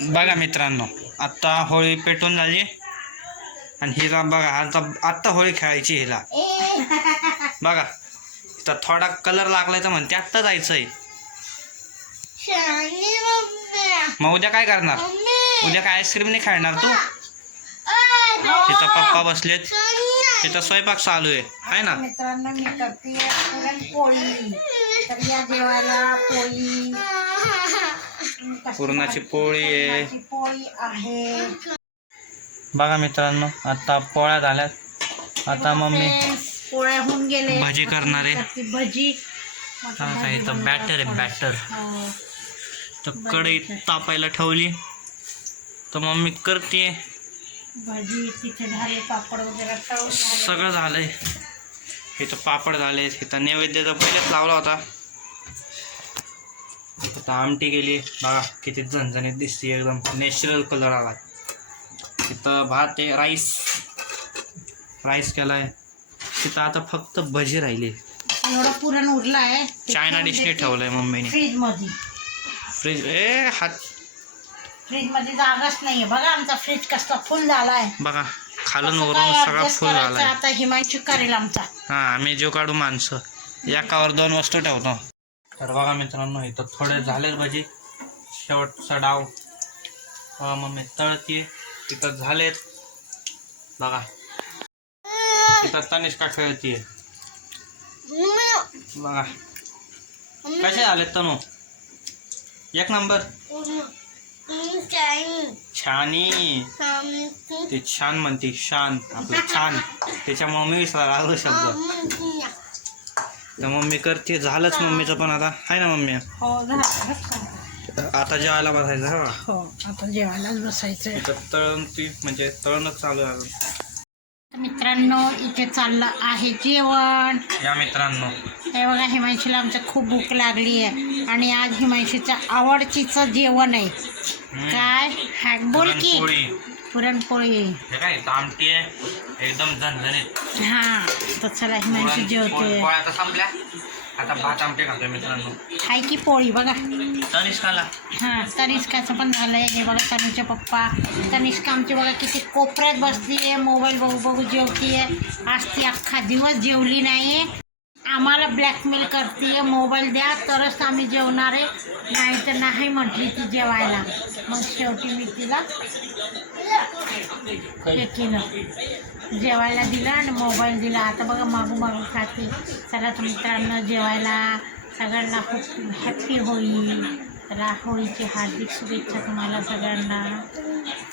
बघा मित्रांनो आत्ता होळी पेटून झाली. आणि हिला बघा आता आत्ता होळी खेळायची हिला. बघा तर थोडा कलर लागलाय तर म्हणते आत्ता जायचंय. मग उद्या काय करणार? उद्या काय आईस्क्रीम नाही खेळणार तू? तिथं पप्पा बसलेत. तिथं स्वयंपाक चालू आहे. आहे ना? मित्रांनो मी करते पुरणपोळी तर या जेवायला पोळी. पुरणाची पोळी आहे पोळी आहे. बघा मित्रांनो आता पोळ्या झाल्यात. आता मम्मी पोळ्या होऊन गेले. भजी करणार आहे. भजी. इथं बॅटर आहे बॅटर हो. तर कढई तापायला ठेवली. तर मम्मी करते. भजी तिथे झाले पापड वगैरे तळून झाले. सगळं झालंय. इथं पापड झाले इथं नैवेद्य तर पहिलेच लावला होता. आता आमटी गेली बघा किती झणझणीत दिसते एकदम. नॅचरल कलर आला. इथं भात आहे राईस राईस केलाय. तिथं आता फक्त भजी राहिली. एवढं पुरण उरलं आहे. चायना डिशने ठेवलंय मम्मीने. फ्रीजमध्ये फ्रीज ए हात. फ्रीजमध्ये जागाच नाहीये. बघा आमचा फ्रीज कसला फुल झालाय. बघा खालून वरून सगळा फुल झालाय. आता? हिमांशू करेल आमचा. हा आम्ही जो काढू माणसं. एकावर दोन वस्तू ठेवतो. तर बघा मित्रांनो इथं थोडे झालेच भजी. शेवटचा डाव. मग मम्मी तळते तिथं झालेत. बघा. तिथं तनिष्का खेळते बघा. कसे झालेत तनू? एक नंबर. छानी. ते छान म्हणते शान आपलं छान. त्याच्यामुळे मी विसरा लागलो शब्द. तर मम्मी करते. झालंच मम्मीचं पण आता. आहे ना मम्मी? हो झालं. आता जेवायला बसायचं हा? हो आता जेवायलाच बसायचंय. इथं तळण ती म्हणजे तळणच चालू आहे. तर मित्रांनो इथे चाललं आहे जेवण. या मित्रांनो. हे बघा हिमांशीला आमच्या खूप भूक लागली आहे. आणि आज हिमांशीचं आवडतीचं जेवण आहे. काय? हॅक बोल की. पुरणपोळी. हे काय आमटी आहे एकदम झणझणीत. हा तर चला हिमांशी पुरण- जेवते. पोळ्या पोळ्या आता संपल्या. आता भात आमटी खातोय मित्रांनो. हाय की पोळी बघा. तनिष्काला. हां तनिष्काचं पण झालंय. हे बघा तनुचे पप्पा. तनिष्का आमची बघा किती कोपऱ्यात बसली आहे मोबाईल बघू बघू जेवतीये. आज ती अख्खा दिवस जेवली नाही आम्हाला ब्लॅकमेल करते मोबाईल द्या तरच आम्ही जेवणार आहे. नाही तर नाही म्हटली ती जेवायला. मग शेवटी मी तिला हे केलं जेवायला दिलं आणि मोबाईल दिला. आता बघा मागू मागू खाते. सगळ्याच मित्रांना मित्रांनो जेवायला सगळ्यांना खूप हॅप्पी होळी चला होळीची हार्दिक शुभेच्छा तुम्हाला सगळ्यांना.